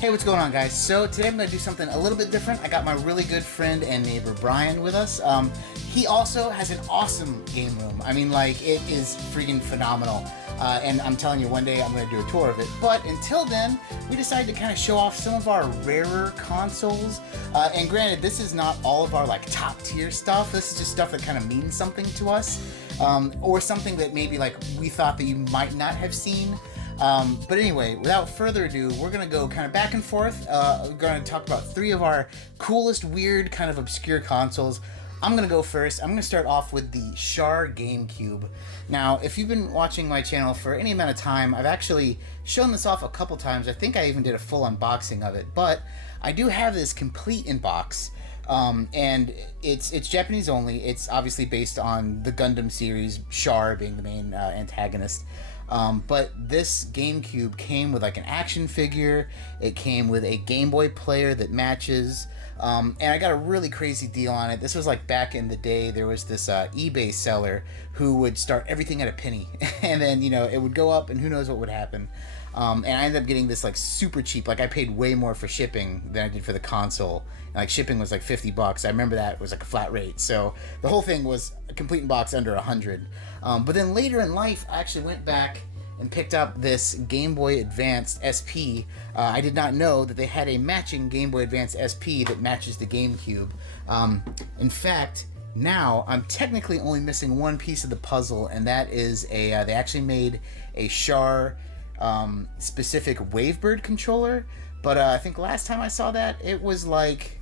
Hey, what's going on, guys? So today I'm going to do something a little bit different. I got my really good friend and neighbor Brian with us. He also has an awesome game room. I mean, like, it is freaking phenomenal. And I'm telling you, one day I'm going to do a tour of it. But until then, we decided to kind of show off some of our rarer consoles. And granted, this is not all of our like top tier stuff. This is just stuff that kind of means something to us, or something that maybe like we thought that you might not have seen. But anyway, without further ado, we're going to go kind of back and forth. We're going to talk about three of our coolest, weird, kind of obscure consoles. I'm going to go first. I'm going to start off with the Char GameCube. Now, if you've been watching my channel for any amount of time, I've actually shown this off a couple times. I think I even did a full unboxing of it. But I do have this complete in box. And it's Japanese only. It's obviously based on the Gundam series, Char being the main antagonist. But this GameCube came with like an action figure. It came with a Game Boy player that matches. And I got a really crazy deal on it. This was like back in the day. There was this eBay seller who would start everything at a penny. And then, you know, it would go up and who knows what would happen. And I ended up getting this like super cheap. Like I paid way more for shipping than I did for the console. And, like shipping was like $50. I remember that was like a flat rate. So the whole thing was a complete in box under $100. But then later in life, I actually went back and picked up this Game Boy Advance SP. I did not know that they had a matching Game Boy Advance SP that matches the GameCube. In fact, now I'm technically only missing one piece of the puzzle, and that is they actually made a Char specific Wavebird controller. But I think last time I saw that, it was like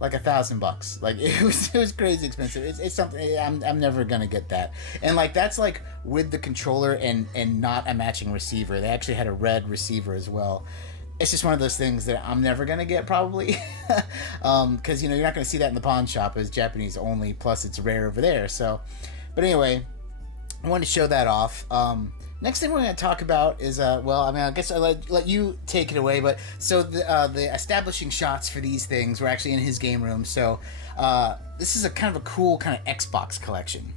$1,000. Like it was crazy expensive. It's something I'm never gonna get that. And like that's like with the controller and not a matching receiver. They actually had a red receiver as well. It's just one of those things that I'm never gonna get probably, because you know you're not gonna see that in the pawn shop. It's Japanese only. Plus it's rare over there. So, but anyway, I wanted to show that off. Next thing we're going to talk about is, well, I mean, I guess I'll let you take it away, but so the establishing shots for these things were actually in his game room, so this is a kind of a cool kind of Xbox collection.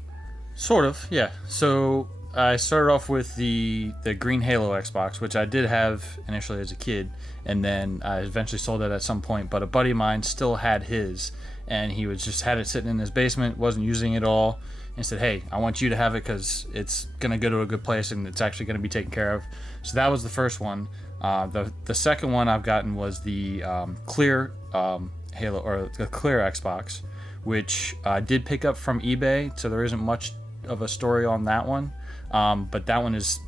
Sort of, yeah. So I started off with the green Halo Xbox, which I did have initially as a kid, and then I eventually sold it at some point, but a buddy of mine still had his, and he was just had it sitting in his basement, wasn't using it all, and said, hey, I want you to have it because it's going to go to a good place and it's actually going to be taken care of. So that was the first one. The second one I've gotten was the clear Halo, or the clear Xbox, which I did pick up from eBay, so there isn't much of a story on that one. But that one is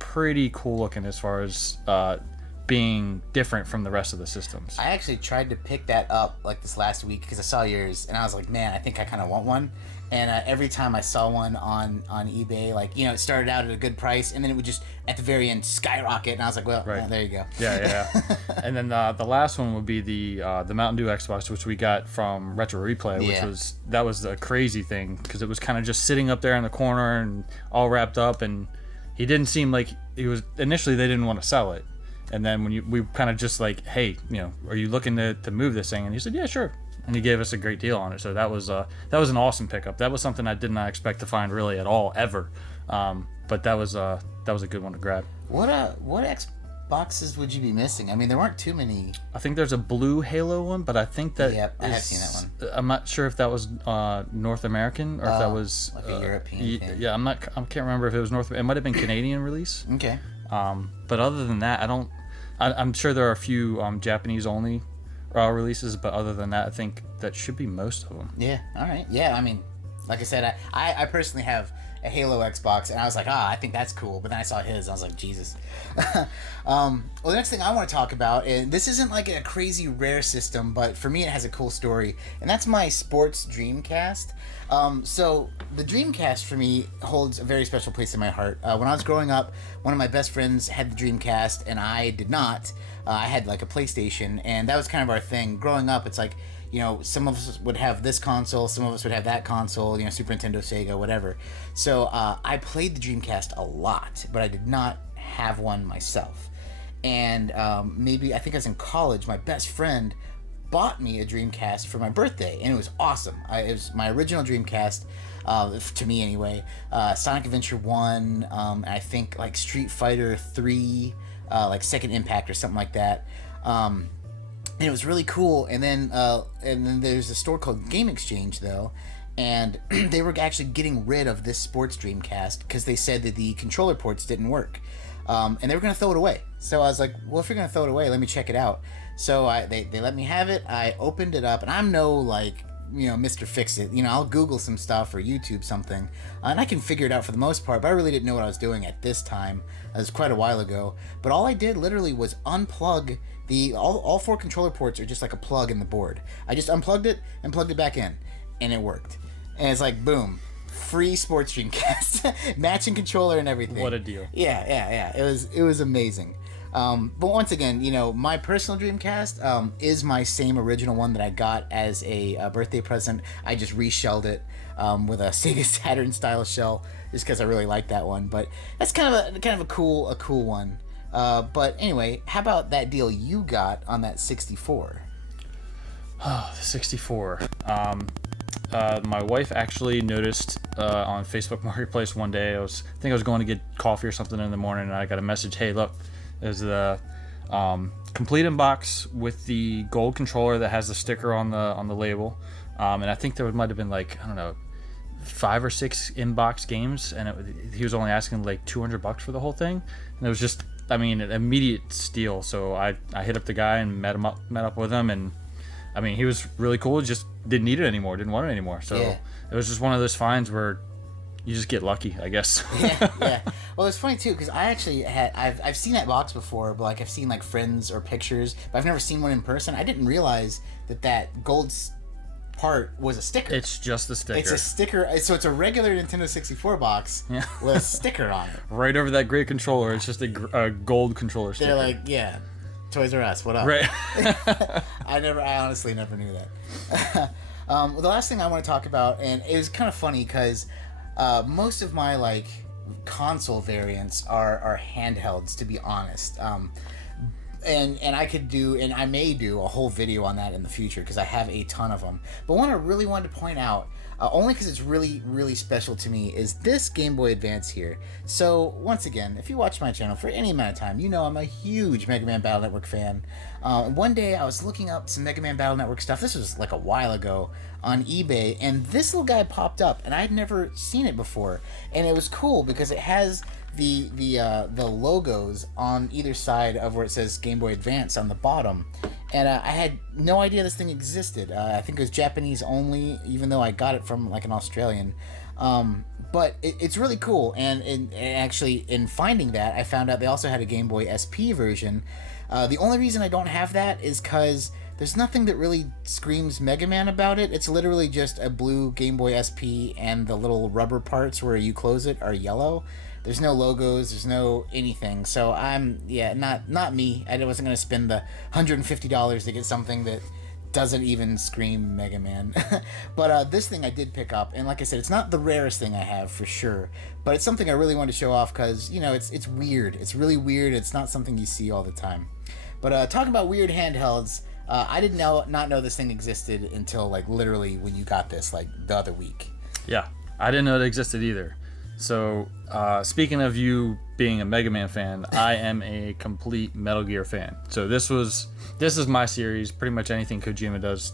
pretty cool looking as far as being different from the rest of the systems. I actually tried to pick that up like this last week because I saw yours and I was like, man, I think I kind of want one. And every time I saw one on eBay, like, you know, it started out at a good price and then it would just at the very end skyrocket, and I was like, well, right. There you go. Yeah. And then the last one would be the Mountain Dew Xbox, which we got from Retro Replay, which was a crazy thing because it was kind of just sitting up there in the corner and all wrapped up, and he didn't seem like he was initially. They didn't want to sell it, and then when we kind of just like, hey, you know, are you looking to move this thing? And he said, yeah, sure. And he gave us a great deal on it, so that was an awesome pickup. That was something I did not expect to find really at all ever, but that was a good one to grab. What Xboxes would you be missing? I mean, there weren't too many. I think there's a blue Halo one, but I think that I have seen that one. I'm not sure if that was North American or if that was like a European thing. Yeah, I can't remember if it was North. It might have been Canadian release. Okay. But other than that, I'm sure there are a few Japanese only releases, but other than that, I think that should be most of them. Yeah. All right. Yeah. I mean, like I said, I personally have a Halo Xbox, and I was like, I think that's cool. But then I saw his, and I was like, Jesus. Well, the next thing I want to talk about, and this isn't like a crazy rare system, but for me it has a cool story, and that's my sports Dreamcast. So the Dreamcast for me holds a very special place in my heart. When I was growing up, one of my best friends had the Dreamcast, and I did not. I had like a PlayStation, and that was kind of our thing. Growing up, it's like, you know, some of us would have this console, some of us would have that console, you know, Super Nintendo, Sega, whatever. So I played the Dreamcast a lot, but I did not have one myself. And maybe, I think I was in college, my best friend bought me a Dreamcast for my birthday, and it was awesome. It was my original Dreamcast, to me anyway. Sonic Adventure 1, I think like Street Fighter 3, like Second Impact or something like that. And it was really cool. And then there's a store called Game Exchange though, and they were actually getting rid of this sports Dreamcast because they said that the controller ports didn't work, and they were gonna throw it away. So I was like, well, if you're gonna throw it away, let me check it out. So they let me have it. I opened it up, and I'm no like, Mr. Fix-It. I'll Google some stuff or YouTube something, and I can figure it out for the most part, but I really didn't know what I was doing at this time. It was quite a while ago. But all I did literally was unplug all 4 controller ports are just like a plug in the board. I just unplugged it and plugged it back in, and it worked. And it's like, boom, free sports Dreamcast, matching controller and everything. What a deal. Yeah. It was amazing. But once again, my personal Dreamcast is my same original one that I got as a birthday present. I just reshelled it with a Sega Saturn style shell just because I really like that one. But that's kind of a cool one. But anyway, how about that deal you got on that 64? Oh, the 64. My wife actually noticed on Facebook Marketplace one day. I think I was going to get coffee or something in the morning, and I got a message. Hey, look, there's the complete inbox with the gold controller that has the sticker on the label, and I think there might have been like, I don't know, 5 or 6 inbox games, and he was only asking like $200 for the whole thing, and it was just, an immediate steal. So I hit up the guy and met up with him, and he was really cool. Just didn't need it anymore, didn't want it anymore. So yeah. It was just one of those finds where you just get lucky, I guess. yeah. Well, it's funny too, because I actually I've seen that box before, but like I've seen like friends or pictures, but I've never seen one in person. I didn't realize that gold part was a sticker. It's just a sticker. It's a sticker. So it's a regular Nintendo 64 box with a sticker on it. Right over that gray controller, it's just a gold controller sticker. They're like, yeah, Toys R Us, what up? Right. I honestly never knew that. The last thing I want to talk about, and it was kind of funny because most of my like console variants are handhelds, to be honest. And I could do, and I may do a whole video on that in the future because I have a ton of them. But one I really wanted to point out, only because it's really, really special to me, is this Game Boy Advance here. So once again, if you watch my channel for any amount of time, I'm a huge Mega Man Battle Network fan. One day I was looking up some Mega Man Battle Network stuff. This was like a while ago on eBay, and this little guy popped up, and I had never seen it before. And it was cool because it has the logos on either side of where it says Game Boy Advance on the bottom, and I had no idea this thing existed. I think it was Japanese only, even though I got it from like an Australian. But it's really cool, and actually in finding that, I found out they also had a Game Boy SP version. The only reason I don't have that is because there's nothing that really screams Mega Man about it. It's literally just a blue Game Boy SP, and the little rubber parts where you close it are yellow. There's no logos, there's no anything. So not me. I wasn't going to spend the $150 to get something that doesn't even scream Mega Man. But this thing I did pick up, and like I said, it's not the rarest thing I have for sure, but it's something I really want to show off because, it's weird. It's really weird. It's not something you see all the time. But talking about weird handhelds, I did not know this thing existed until like literally when you got this like the other week. Yeah, I didn't know it existed either. So, speaking of you being a Mega Man fan, I am a complete Metal Gear fan. So this is my series. Pretty much anything Kojima does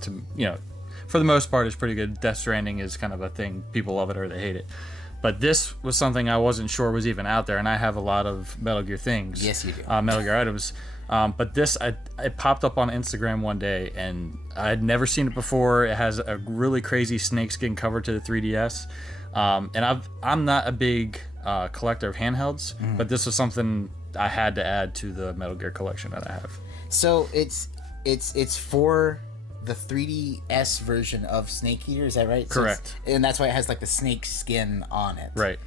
for the most part is pretty good. Death Stranding is kind of a thing. People love it or they hate it. But this was something I wasn't sure was even out there, and I have a lot of Metal Gear things. Yes, you do. Metal Gear items. But this, it popped up on Instagram one day, and I had never seen it before. It has a really crazy snakeskin cover to the 3DS. And I'm not a big collector of handhelds, but this was something I had to add to the Metal Gear collection that I have. So it's for the 3DS version of Snake Eater, is that right? Correct. So and that's why it has like the snake skin on it. Right.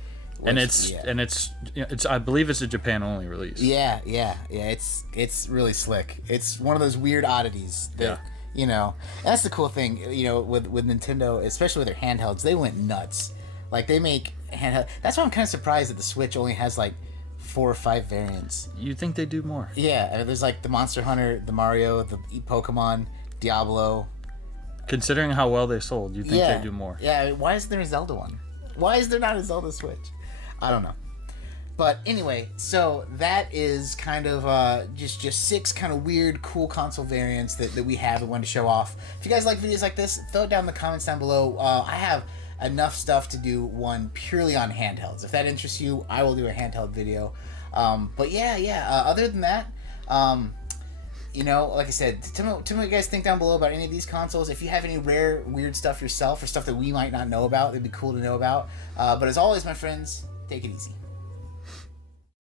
And it's I believe it's a Japan only release. Yeah. It's really slick. It's one of those weird oddities that and that's the cool thing, with Nintendo, especially with their handhelds, they went nuts. Like they make handheld. That's why I'm kind of surprised that the Switch only has like 4 or 5 variants. You'd think they do more. Yeah, there's like the Monster Hunter, the Mario, the Pokemon, Diablo. Considering how well they sold, you'd think they do more. Yeah, why isn't there a Zelda one? Why is there not a Zelda Switch? I don't know. But anyway, so that is kind of just 6 kind of weird, cool console variants that we have and wanted to show off. If you guys like videos like this, throw it down in the comments down below. I have enough stuff to do one purely on handhelds. If that interests you, I will do a handheld video. But other than that, like I said, tell me what you guys think down below about any of these consoles. If you have any rare, weird stuff yourself or stuff that we might not know about, it'd be cool to know about. But as always, my friends, take it easy.